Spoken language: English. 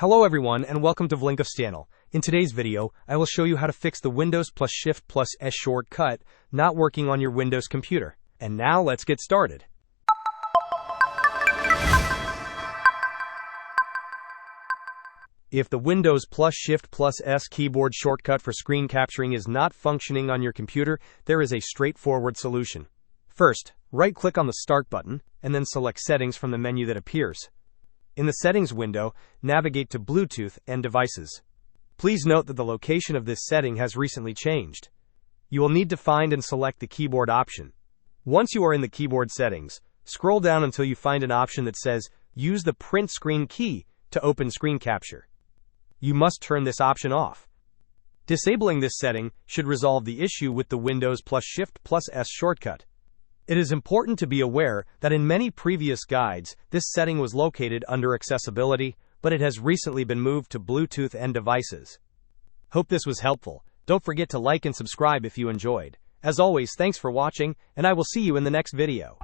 Hello everyone and welcome to Vlinkoz channel. In today's video, I will show you how to fix the Windows plus shift+s shortcut not working on your Windows computer. And now let's get started. If the Windows plus shift+s keyboard shortcut for screen capturing is not functioning on your computer, there is a straightforward solution. First, right-click on the Start button, and then select Settings from the menu that appears. In the Settings window, navigate to Bluetooth and Devices. Please note that the location of this setting has recently changed. You will need to find and select the keyboard option. Once you are in the keyboard settings, scroll down until you find an option that says Use the Print Screen key to open screen capture. You must turn this option off. Disabling this setting should resolve the issue with the Windows plus shift+s shortcut. It is important to be aware that in many previous guides, this setting was located under Accessibility, but it has recently been moved to Bluetooth and Devices. Hope this was helpful. Don't forget to like and subscribe if you enjoyed. As always, thanks for watching, and I will see you in the next video.